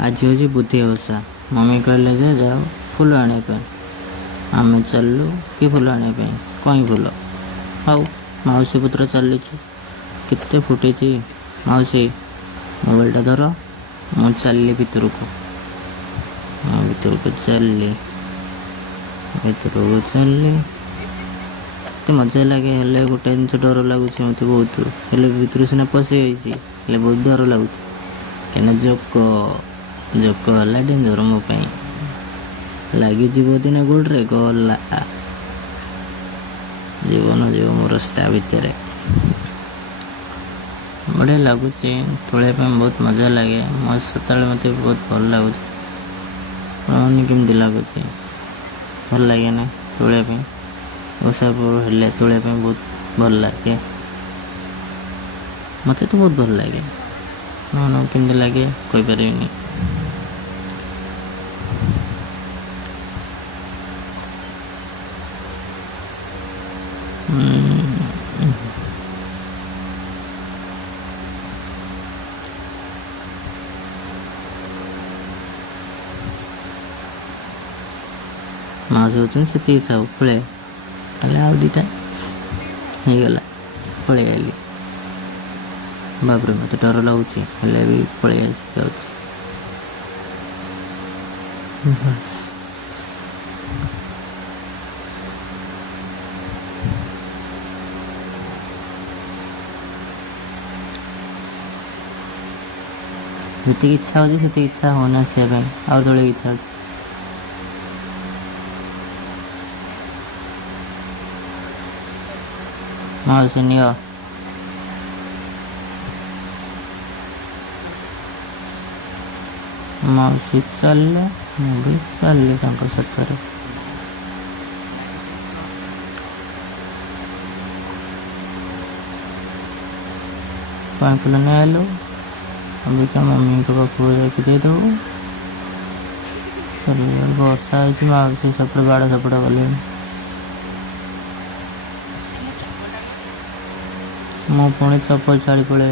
आज हूँ बुद्धि ओषा। मम्मी कहले जे जाओ फूल आने आम चलू कि फूल आने कहीं फूल हाउ मौसी पुत्र चलु केते फुटे मौसी मोबाइलटा धर मु चलि भितर को चलि तो मजा लगे हेल्ले गोटे जिन डर लगुच मत बहुत हेल्ले भितर सीना पशि हेल्ले बहुत डर लगुच कहीं जोक है डेंजर मोपाई लगी दिन गोड़े गला जीवन जीव मोर सीता भितर बढ़िया लगुच तोड़े बहुत मजा लगे मो सता मत बहुत भल लगुच केमती लगुच भल लगे ना तोड़े ओषा हेल्ले तोड़े बहुत भल लगे मत तो बहुत भल लगे केमती लगे कोई पारिनी माउस होचन से था पड़े आउ दीटा होगला पलि आइली बापरे मत डर लगुच भी पलि बस जी इच्छा होती इच्छा होना से आउ दौड़े इच्छा हो मौसी नियो मौसी चलले भी चलली सतरे पानी फूल नहीं आलू अभी क्या मम्मी को पाखु जाके दे दो वर्षा मौसी सपटे बाड़ सपट गले मु पुणी चप्पल छाड़ी पड़े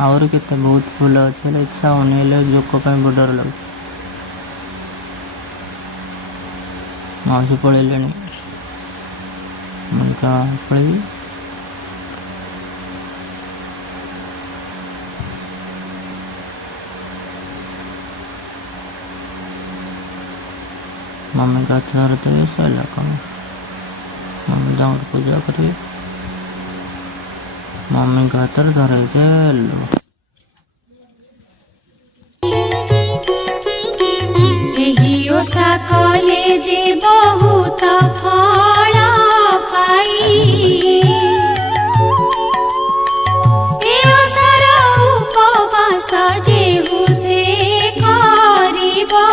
आहुरी केते बहुत फूल अच्छे इच्छा होनी जोक डर लगे मौसी पड़े मुझे क्या पड़ेगी मम्मी का धरते सैला कम मम्मी जाऊँ पूजा करी मम्मी का हाथ धरे देलो ओषा कले जे बहुत फल पाई ओषार उपवास जेहु से करिबा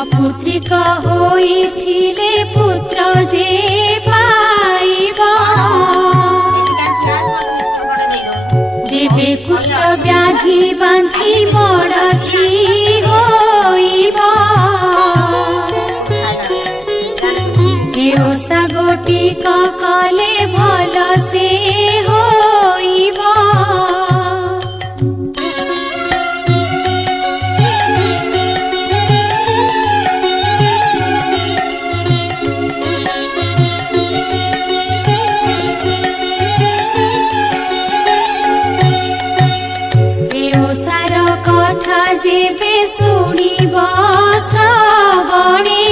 अपुत्रिक होइथिले पुत्र जे पाइबा जेबे कुष्ठ व्याधि बांची बड़छि होइबा ए ओषा गोटिक कले भल से होइबा जेबे शुणिब श्रवणे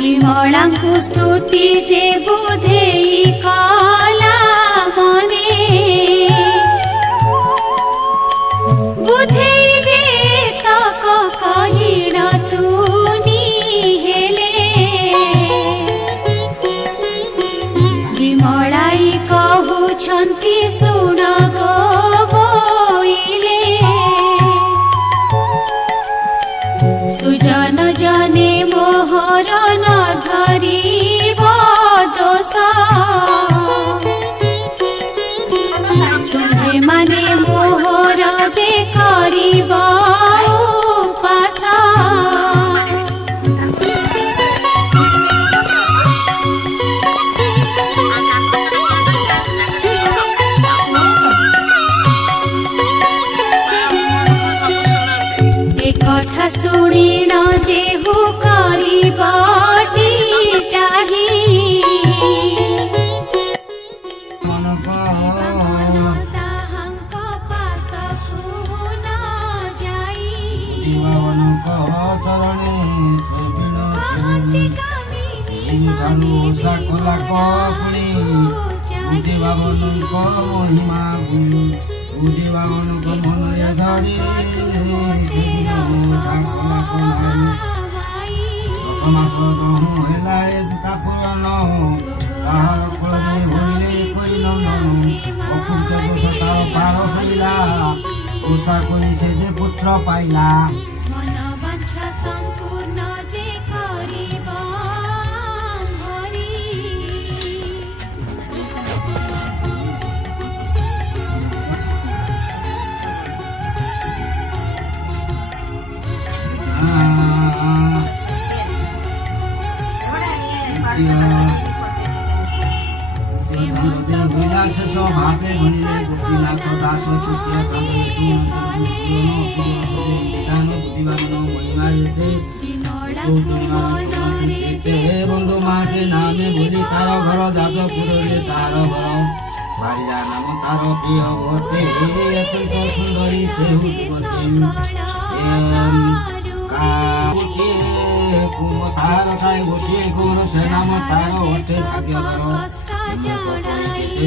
विमलांकु स्तुति जे बुधेई कला मने बुधेई जे तक कहिण तुनी हेले विमलाई कहउछन्ति सुण गो सुजन जने मोहर न धरिब दोष तुझे माने मोहर जे करिब उपास କଥା ଶୁଣିଣ ଯେହୁ କରିବଟି ଟାହି ତାହାଙ୍କ ପାଶକୁ ନ ଯାଇ ଚରଣେ ମହାନ୍ତି କାମିନୀ ବୁଦ୍ଧିବାବନଙ୍କ ମହିମା ଗୁରୁ ବୁଦ୍ଧିବାବନଙ୍କ ମନରେ ଧରି ଦଶ ମାସ ଗ୍ରହଣ ହେଲା ଏ ତା ପୂରଣ ତାହାର ଫଳରେ ହୋଇଲେ ପରିଣନ ଅକୃତ ଦୋଷ ତାର ପାର ହୋଇଲା ଓଷା କରି ସେ ଯେ ପୁତ୍ର ପାଇଲା ମନବାଞ୍ଛା ସମ୍ପୂର୍ଣ୍ଣ ଯେ କରିବ ହରି ଶେଷ ଭାବେ ଭଣିଲେ ଗୋପୀନାଥ ଦାସ ତୃତୀୟ ବୁଦ୍ଧିବାନ ମହିମା ବନ୍ଧୁ ମାঝে নামে বলি তার ঘর যাদবপুরে তার ঘর বাড়িয়া নাম তার প্রিয় ভতে অত্যন্ত সুন্দরী সেহু তার তাই গোটিয়ে গুণ সে নাম তার অটে ভাগ্যধর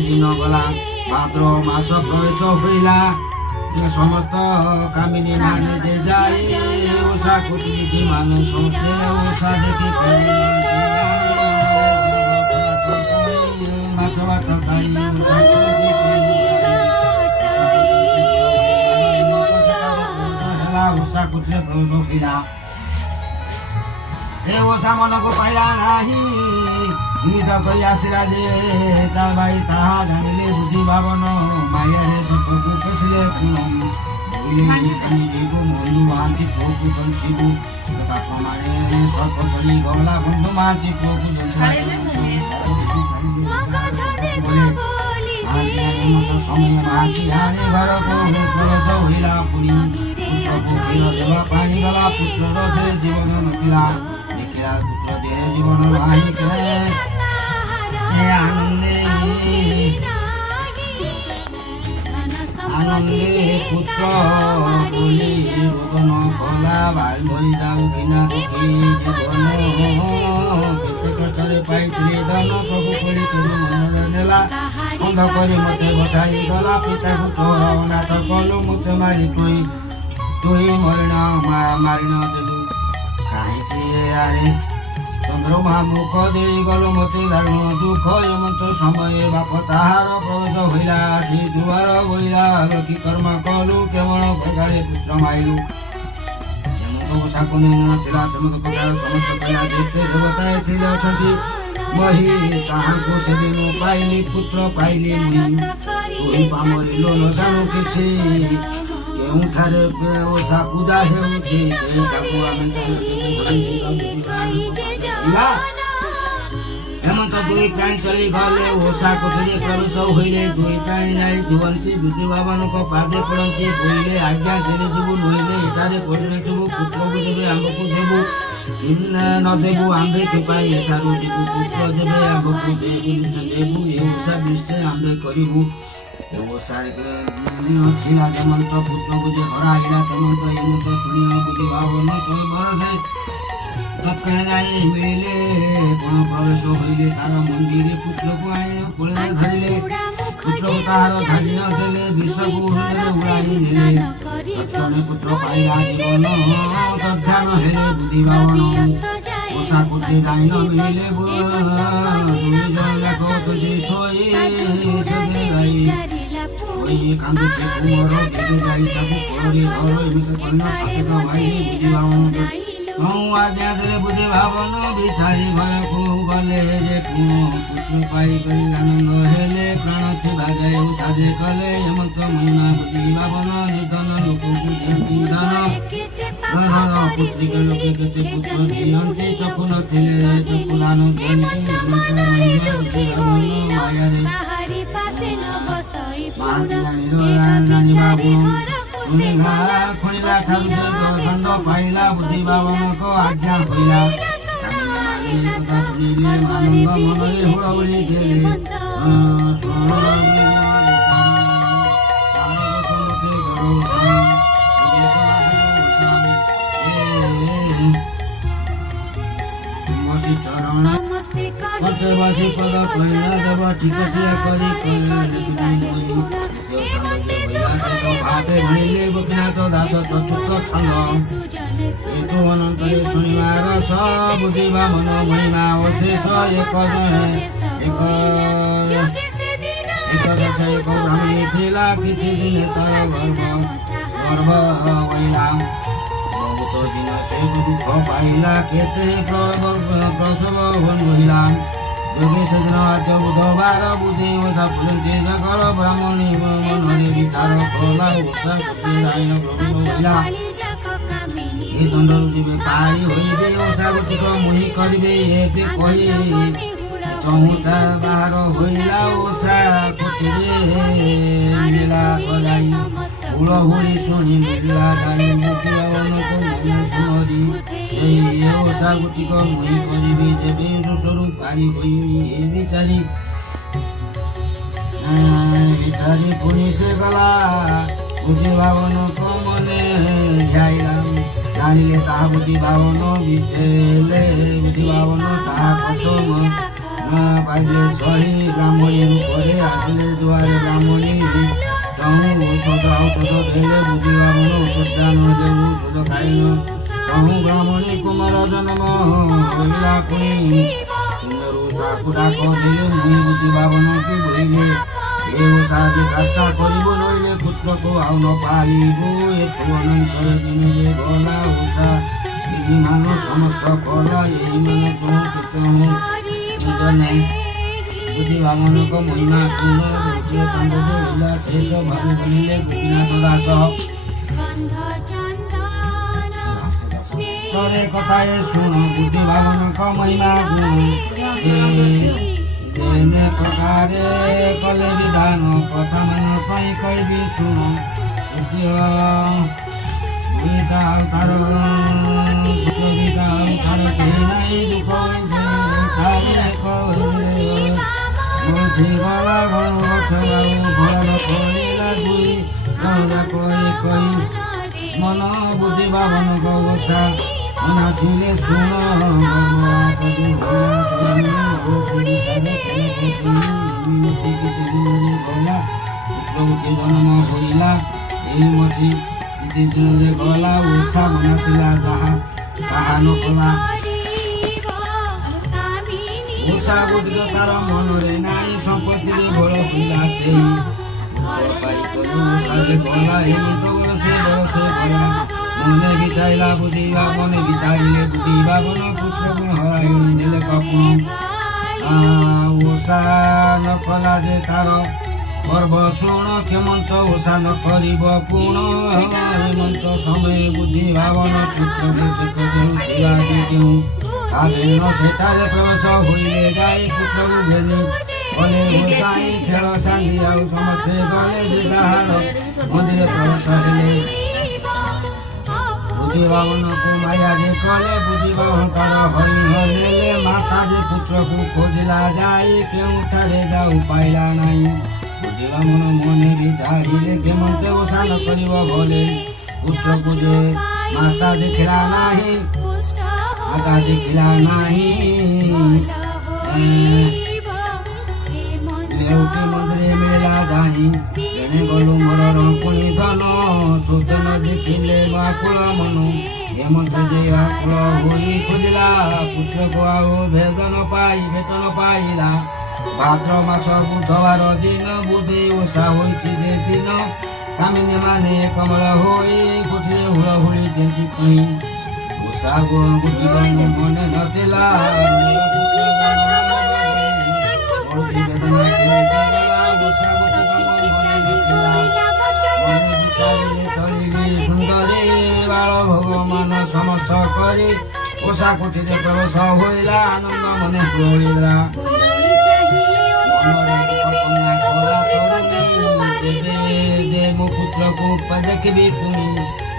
দিন গলা ভাদ্র মাস প্রবেশ হইলা সমস্ত কামিনী মানে যে যায় ওষা কুটিনীতি মানুষ ওষা দেখি মাছ মাছ খাই ওষা কুটিলে প্রবেশ হইলা ଏ ଓଷା ମନକୁ ପାଇଲା ନାହିଁ ଗୀତ କରି ଆସିଲା ଯେ ତା ଭାଇ ତାହା ଜାଣିଲେ ବୁଦ୍ଧି ଭାବନ ମାୟାରେ ସତକୁ ପଶିଲେ ମହିଲୁ ମହାନ୍ତି ପୁଅକୁ ଦଂଶିବୁ ତାପ ମାରେ ସର୍ପ ଚଳି ଗଲା ବନ୍ଧୁ ମହାନ୍ତି ପୁଅକୁ ସମୟ ମହାନ୍ତି ଆଣି ଘରକୁ ପ୍ରବେଶ ହୋଇଲା ପୁରୀ ପୁତ୍ରକୁ ଦେବା ପାଣି ଗଲା ପୁତ୍ରର ଯେ ଜୀବନ ନଥିଲା পুত্র দেহে জীবন নাহিক আনন্দে আনন্দে পুত্র বলি রোদন কলা ভাই মরি যাও কিনা জীবন কেতে কষ্টরে পাইଥିଲି ধন প্রভু কলি କରି ମନରେ ନେଲା ବନ୍ଧ କରି ମତେ ବସାଇ ଗଲା ପିତାକୁ ତୋର ଅନାଥ କଲୁ ମତେ ମାରି ତୁଇ ମରିଣ ମାରିଣ ଦେଲୁ କାହିଁକି ଆରେ ଚନ୍ଦ୍ରମା ମୁଖ ଦେଇଗଲୁ ମତେ ଦାରୁଣ ଦୁଃଖ ଏମନ୍ତ ସମୟ ବାପ ତାହାର ପ୍ରବେଶ ହୋଇଲା ସେ ଦୁଆର ବହିଲା ଲକି କର୍ମ କଲୁ କେବଳ ପ୍ରକାରେ ପୁତ୍ର ମାଇଲୁ ଏମନ୍ତ ଓଷାକୁ ନଥିଲା ସେମନ୍ତ ପ୍ରକାର ସମସ୍ତ ପିଲା ଯେତେ ଦେବତା ଥିଲେ ଅଛନ୍ତି ମହି ତାହାଙ୍କୁ ସେଦିନ ପାଇଲି ପୁତ୍ର ପାଇଲି ମୁଇଁ ତୁଇ ପାମରିଲୁ ନ ଜାଣୁ କିଛି କେଉଁଠାରେ ଓଷା ପୂଜା ହେଉଛି ସେଇଟାକୁ ଆମେ ହେମନ୍ତ ଦୁଇ ପ୍ରାଣୀ ଚଳି ଗଲେ ଓଷା କୋଠରୀ ପ୍ରବେଶ ହୋଇଲେ ଦୁଇ ପ୍ରାଣୀ ଯାଇ ଜୀବନ୍ତୀ ବୁଦ୍ଧି ବାବନଙ୍କ ପାଦେ ପଡ଼ନ୍ତି ବୋଇଲେ ଆଜ୍ଞା ଧୀରେ ଯିବୁ ନୁହେଲେ ଏଠାରେ ପଡ଼ିଲେ ଯିବୁ ପୁତ୍ରକୁ ଦେବେ ଆମ୍ବକୁ ଦେବୁ ନ ଦେବୁ ଆମ୍ଭେ ପାଇଁ ଏଠାରୁ ଯିବୁ ପୁତ୍ର ଦେବେ ଆମ୍ବକୁ ଦେବୁ ଏ ଓଷା ନିଶ୍ଚୟ ଆମ୍ଭେ କରିବୁ ଥିଲା ଯେମନ୍ତ ପୁତ୍ରକୁ ଯେ ହରାଇଲା ସେମନ୍ତ ଏମନ୍ତ ଶୁଣିବ ବୁଦ୍ଧି ଭାବନ ତୋ ଭରସେ ତତ୍କ୍ଷଣେ ଯାଇ ମିଳିଲେ କଣ ପ୍ରବେଶ ହୋଇଲେ ତାର ମନ୍ଦିରେ ପୁତ୍ରକୁ ଆଣି କୋଳରେ ଧରିଲେ ପୁତ୍ରକୁ ତାହାର ଧାଡ଼ି ନ ଦେଲେ ବିଷକୁ ହୃଦୟରେ ଉଡ଼ାଇ ନେଲେ ତତ୍କ୍ଷଣେ ପୁତ୍ର ପାଇଲା ଜୀବନ ତଦ୍ଧ୍ୟାନ ହେଲେ ବୁଦ୍ଧି ଭାବନ ଓଷା କୋଠି ଯାଇ ନ ମିଳିଲେ ଦୁଇ ଜଣ ଯାକ ଯଦି ଶୋଇ ଯାଇ ওই কান্দুছে কুমর বেঁধে যাই তাকে কোড়ে ধরো এমনি কন্যা সাথে তো ভাই বুঝি ভাবন আজ্ঞা দেলে বুঝি ভাবন বিছারি ঘরକୁ গলে যে পুত্র পাই କରି ଆନନ୍ଦ ହେଲେ ପ୍ରାଣ ଥିବା ଯାଏ ସାଧେ କଲେ ଏମନ୍ତ ମହିମା ବୁଝି ଭାବନ ନିଧନ ଲୋକକୁ ଦିଅନ୍ତି ଧନ ଧନର ପୁତ୍ରିକ ଲୋକେ କେତେ ପୁତ୍ର ଦିଅନ୍ତି ଚକ୍ଷୁ ନଥିଲେ ଚକ୍ଷୁ ଦାନ ଦିଅନ୍ତି ଏମନ୍ତ ମହିମା ବୁଝି ଭାବନ ମାୟାରେ ଶୁଣିଲା ଖଣିଲା ଠାରୁ ସେ ଦଣ୍ଡ ପାଇଲା ବୁଦ୍ଧି ବାବନଙ୍କ ଆଜ୍ଞା ହୋଇଲା। କାମିନୀମାନେ ଏ କଥା ଶୁଣିଲେ ଆନନ୍ଦ ମନରେ ହୁଳହୁଳି ଦେଲେ। ସମସ୍ତେ ବାସି ପଦ କହିଲା ଦେବ ଠିକ ଠିଆ କରି ଭାବେ ଭଣିଲେ ଗୋପୀନାଥ ଦାସ ଚତୁର୍ଥ ଛନ୍ଦ। କିନ୍ତୁ ଅନନ୍ତରେ ଶୁଣିବାର ବୁଝିବା ମନ ମହିମା ଅଶେଷ ଏକ ଦଶ ଏକ ବ୍ରାହ୍ମଣୀ ଥିଲା କିଛି ଦିନେ ତର ଗର୍ଭ ବଳିଲା। ବହୁତ ଦିନ ସେ ଦୁଃଖ ପାଇଲା କେତେ ପ୍ରସବ ବହିଲା। ଯୋଗୀ ସେଦିନ ଆଜ ବୁଧବାର ବୁଧି ଓଷା ପୂଜନ୍ତି ସକଳ ବ୍ରାହ୍ମଣୀ ମନରେ ବିଚାର କଲା ଓଷା ଗୋଟିଏ ରାଇନ ପ୍ରଭୁ ବହିଲା। ଏ ଦଣ୍ଡରୁ ଯିବେ ପାରି ହୋଇବେ ଓଷା ଗୋଟିକ ମୁହିଁ କରିବେ ଏବେ କହି ଚହୁଁଟା ବାହାର ହୋଇଲା ଓଷା କୋଟିରେ ମିଳିଲା କରାଇ ହୁଳହୁଳି ଶୁଣି ମିଳିଲା ଯାଇ ମୁଖିରାବଣକୁ ମନ ସୁମରି ସେଇ ଓଷା ଗୋଟିକ ମୁହିଁ କରିବେ ଯେବେ ଦୋଷରୁ ପାରି ହୋଇ ଏ ବିଚାରି ପୁଣି ସେ ଗଲା ବୁଦ୍ଧି ବାବନଙ୍କ ମନେ ଝାଇଲା। ଜାଣିଲେ ତାହା ବୁଦ୍ଧି ବାବନ ବିତେଲେ ବୁଦ୍ଧି ବାବନ ତାହା କଷ୍ଟ ପାଇଲେ ସହି ବ୍ରାହ୍ମଣୀ ରୂପରେ ଆସିଲେ ଦୁଆରେ ବ୍ରାହ୍ମଣୀ ତହୁଁ ଔଷଧ ଦେଲେ ବୁଦ୍ଧି ବାବନ ଉପସ୍ଥାନ ଦେବୁ ଔଷଧ ଖାଇନ ତହୁଁ ବ୍ରାହ୍ମଣୀ କୁମାର ଜନ୍ମ କହିଲା ପୁଣି ପୁନରୁ ତାକୁ ଡାକ ଦେଲେ ମୁଇଁ ବୁଦ୍ଧି ବାବନ କି ବୋଇଲେ ଏ ଓଷା ଯେ କାଷ୍ଠା କରିବୁ ରହିଲେ ପୁତ୍ରକୁ ଆଉ ନ ପାଇବୁ ଏଠୁ ଅନନ୍ତର ଦିନ ଯେ ଗଲା ଓଷା ବିଧିମାନ ସମସ୍ତ କଲା ଏଇ ମାନ ବୁଦ୍ଧି ବାମନଙ୍କ ମହିମା ଶୁଣ ଗୋଟିଏ କାଣ୍ଡ ଯେ ହେଲା ଶେଷ ଭାବେ ବନିଲେ ଗୋପୀନାଥ ଦାସ। ତରେ କଥାଏ ଶୁଣ ବୁଦ୍ଧି ବାମନଙ୍କ ମହିମା ଗୁଣ ଯେନେ ପ୍ରକାରେ କଲେ ବିଧାନ କଥା ମାନ ପାଇଁ କହିବି ଶୁଣ ଗୀତା ଆଉ ତାର କେହି ନାହିଁ ଦୁଃଖ ଗଲା ଗଣ ଗଛ ଆଉ ଘର କରିଲା ଦୁଇ କହି ମନ ବୁଦ୍ଧି ବାବନଙ୍କ ଓଷା ମନାସିଲେ ଶୁଣ କିଛି ଦିନରେ ଗଲା ପୁତ୍ରକୁ ଜନ୍ମ ହୋଇଲା ଏଇ ମଝି କିଛି ଦିନରେ ଗଲା ଓଷା ମନାସିଲା ଯାହା ତାହା ନ କଲା ଓଷା ଗୋଟିକ ତାର ମନରେ ନାହିଁ ସମ୍ପତ୍ତିରେ ବଳ ଥିଲା ସେଇ ପାଇ କରି ଓଷାରେ ଗଲା ଏମିତି ବରଷେ ଗଲା ମନେ ବିଚାରିଲା ବୁଝିବା ମନେ ବିଚାରିଲେ ବୁଝିବା ବନ ପୁତ୍ରକୁ ହରାଇ ନେଲେ କପୁଣ ଓଷା ନ କଲା ଯେ ତାର ଗର୍ଭ ଶୁଣ କେମନ୍ତ ଓଷା ନ କରିବ ପୁଣ ହେମନ୍ତ ସମୟ ବୁଦ୍ଧି ଭାବନ ପୁତ୍ରକୁ ଦେଖୁଥିଲା ଯେ କେଉଁ କାବେଣ ସେଠାରେ ପ୍ରବେଶ ହୋଇଲେ ଯାଇ ପୁତ୍ରକୁ ଘେନି ଗଲେ ଗୋସାଇ ଖେଳ ସାଙ୍ଗି ଆଉ ସମସ୍ତେ ଗଲେ ଯେ ତାହାର ମନ୍ଦିରେ ପ୍ରବେଶ ହେଲେ ବୁଦ୍ଧି ବାବନକୁ ମାୟା ଯେ କଲେ ବୁଦ୍ଧି ବାବନଙ୍କର ହରିଣ ନେଲେ ମାତା ଯେ ପୁତ୍ରକୁ ଖୋଜିଲା ଯାଇ କେଉଁଠାରେ ଯାଉ ପାଇଲା ନାହିଁ ବୁଦ୍ଧି ବାବନ ମନେ ବିଚାରିଲେ କେମନ୍ତେ ଓଷା ନ କରିବ ଭଲେ ପୁତ୍ରକୁ ଯେ ମାତା ଦେଖିଲା ନାହିଁ ଲେଉଟି ମନ୍ଦିରେ ମିଳିଲା ଯାଇ ତେଣେ ଗଲୁ ମୋର ରଙ୍କୁଣି ଧନ ତୋତେ ନ ଦେଖିଲେ ଆକୁଳ ମନ ହେମନ୍ତ ଯେ ଆକୁଳ ହୋଇ ଖୋଜିଲା ପୁତ୍ରକୁ ଆଉ ଭେଦନ ପାଇଲା ଭାଦ୍ର ମାସ ବୁଧବାର ଦିନ ବୁଧି ଓଷା ହୋଇଛି ଯେ ଦିନ କାମିନୀ ମାନେ କମଳ ହୋଇ କୋଠିରେ ହୁଳହୁଳି ଯେମିତି କହି ଓଷା ଗୋଟିକ ମନେ ନଥିଲା ସୁନ୍ଦରୀ ବାଳ ଭଗବାନ ସମସ୍ତ କରି ଓଷା କୋଠିରେ ପ୍ରବେଶ ହୋଇଲା ଆନନ୍ଦ ମନେ ହୋଇଲା देवे जे मो पुत्र को देखबी पुणी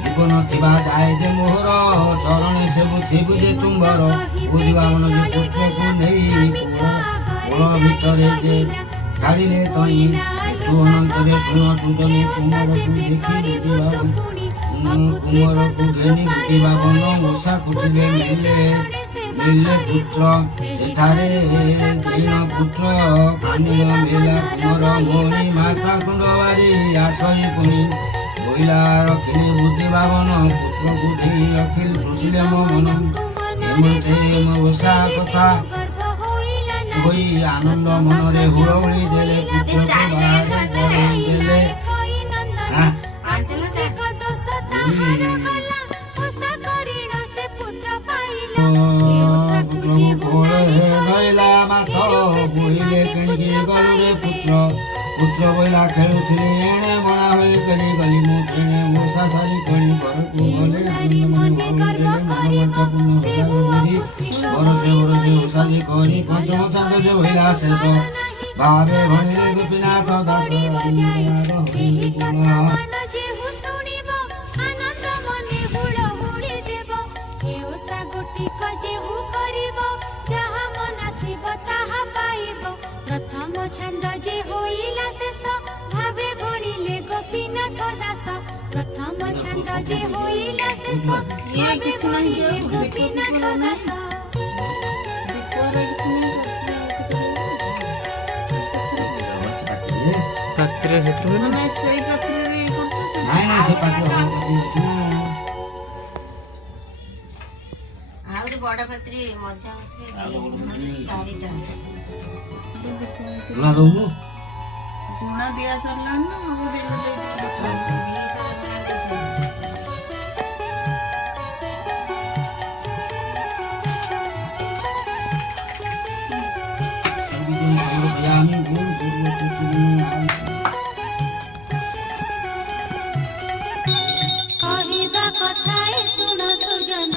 जीवन थिबा जाए जे मोहर चरण से बुद्धि बुझे तुम्बर बुझिबा मन जे पुत्र को नहीं कोल भितरे जे छाड़िले तई तू अनंतरे सुन सुदनी कुमार को देखी बुझिबा कुमार को घेनी बुझिबा बन ओषा कुटिले मिले पुत्र सेठारे दीन पुत्र कानिन मेला कुमार मोनी माता कुंडवारी आशई पुणी बोइला रखिले बुद्धि भावन पुत्र बुद्धि रखिल खुशिले मो मन हेमंते मो ओषा कथा होई आनंद मनरे हुळहुळी देले पुत्र को बाहर देले हां बोइले कणिके गलु रे पुत्र बोइला खेलुथिले एणे बणा होई कली गली मु तेणे ओषा सारी कणी घर को गले आनंद मन देले मनमंत्र पूर्ण होला बुद्धि बरसे ओषा जी करी पंचम चांद जे होइला शेष भावे भणिले गोपीनाथ दास प्रथम छंद जे होइला शेष भावे भणिले गोपीनाथ दास प्रथम छंद जे होइला शेष भावे भणिले गोपीनाथ दास ପାତ୍ରରେ ଭିତରୁ ମାନେ ସେଇ ପାତ୍ରରେ କରୁଛ ସେ ନାଇଁ ନାଇଁ ସେ ପାତ୍ର ଆହୁରି ବଡ ପାତ୍ରୀ ମଜା ଚାରିଟା ଲୁଣା ଦଉନୁ ଝୁଣା ଦିଆ ସରିଲାଣି ନା ଆହୁରି କହିବା କଥାଏ ଶୁଣ ସୁଜନ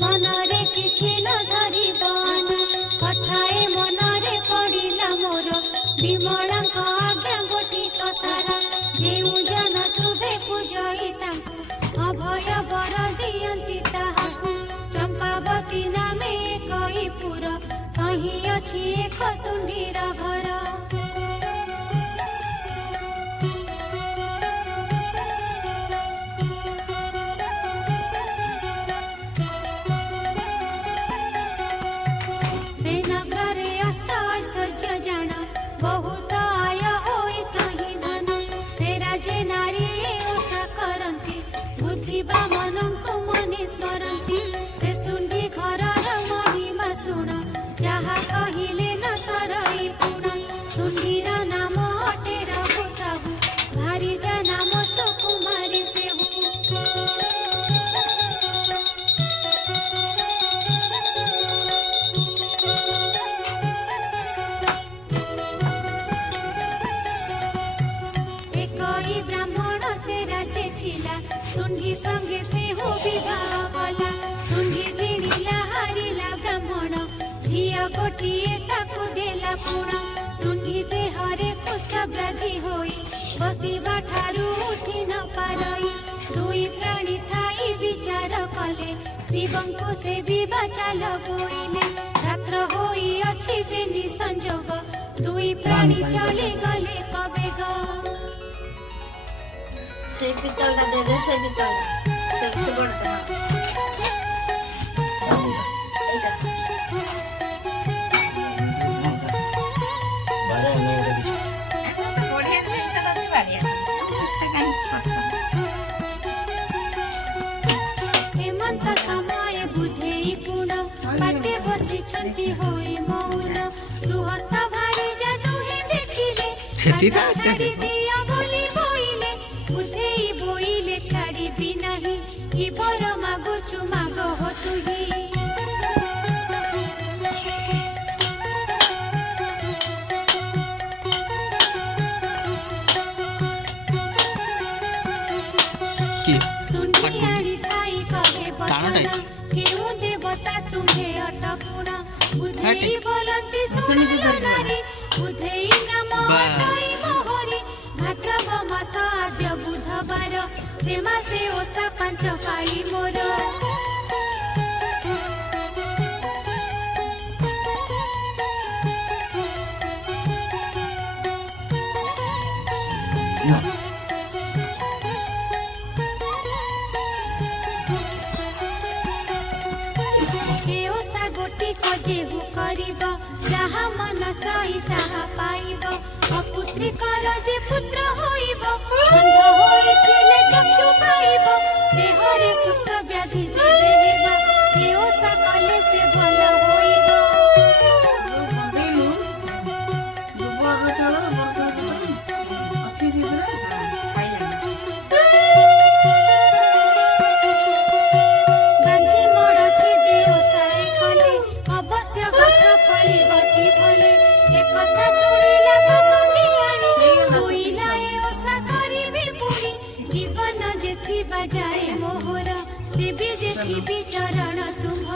ମନରେ କିଛି ନ ଧରିବନ କଥାଏ ମନରେ ପଡ଼ିଲା ମୋର ବିମଳାଙ୍କ ଆଜ୍ଞା ଗୋଟିକ ସାରା ଯେଉଁ ଜନ ଶୁଭେ ପୂଜଇ ତାଙ୍କୁ ଅଭୟ ବର ଦିଅନ୍ତି ତାହାକୁ ଚମ୍ପାବତୀ ନାମେ କହି ପୁର କହିଁ ଅଛି ଏକ ସୁଣ୍ଡିର ଘର ସେ ନଗରରେ ଅଷ୍ଟ ଐଶ୍ୱର୍ଯ୍ୟ ଜାଣ ବହୁତ ଆୟ ହୋଇ କହି ଧନ ସେ ରାଜେ ନାରୀ ଓଷା କରନ୍ତି ବୁଦ୍ଧିବା ମନଙ୍କୁ ମନେ ସ୍ମରନ୍ତି ସେ ସୁଣ୍ଡି ଘରର ମହିମା ଶୁଣ ଯାହା କହିଲେ ନ ସରଇ ଗୁଣ ସୁଣ୍ଡିର ନାମ ଅଟେ ରଘୁ ସାହୁ ଭାରିଜା ନାମ ସୁକୁମାରୀ ସେହୁ एकई ब्राह्मण से राजे थिला सुंढी संगे से हो विवाह कला सुंढी जिणिला हारिला ब्राह्मण झिया गोटिए ताकु देला पुण सुंढी देहरे कुष्ठ व्याधि होई बसिबा ठारू उठी न पारई दुई प्राणी थाई विचार कले शिवंकु से विवाह चाल बोइले रात्र होई अछि बेनी संजोग दुई प्राणी चली गले कबेग ସେଇ ପିତଳଟା ଦେଇଦେ ସେଇ ପିତଳଟା ସେ ବଡଟା ଏଇଟା ବଢିଆ ଜିନିଷ ଅଛି ବାଡିଆ हेमंत समय बुधेई पुण पाटे बसिछंती होई मौन गृह सभारे जादुहे देखिले ସେଥିଟା छाड़ी दिया बोली बोइले बुधेई बोइले छाड़ी भी नहीं कि बर मागुछु माग हो तुही କି सुंडी आड़ी थाई कहे टाणा बचन टाइप। केउ देवता तुम्हे अटपुणा बुधेई हटे। बोलती सेମିତି सुन ଧରିବ। नारी बुधेई नाम ବାସ୍। ଅଟଇ ମୋହରି ଭାଦ୍ର ବାର ସେ ମାସେ ଓଷା ପାଞ୍ଚ ପାଳି ମୋର ସେ ଓଷା ଗୋଟିକ ଯେହୁ କରିବ ଯାହା ମନ ସହି ତାହା ପାଇବ ଅପୁତ୍ରିକର ଯେ ପୁତ୍ର ହୋଇବ ଅନ୍ଧ ହୋଇଥିଲେ ଚକ୍ଷୁ ପାଇବ ଦେହରେ କୁଷ୍ଠ ବ୍ୟାଧି ଯେବେ ହେବ ଏ ଓଷା କଲେ ସେ ଭଲ ହୋଇବ ବନ୍ଦେଇଲୁ ଦୁର୍ବଳ ଚାଳ ବର୍ତ୍ତମାନ ଅଛି ସେଥିରେ ବାଞ୍ଝି ମଡ଼ଛି ଯେ ଓଷାରେ କଲେ ଅବଶ୍ୟ ଗଛ ଫଳିବଟି ଭଲେ ଏକଥା ଶୁଣିଲା ତ ଶୁଣିଲାଣି ହୋଇଲା ଏ ଓଷା କରିବି ପୁଣି ଜୀବନ ଯେଥିବା ଯାଏ ମୋହର ସେ ବି ଯେଥିବି ଚରଣ ତୁମ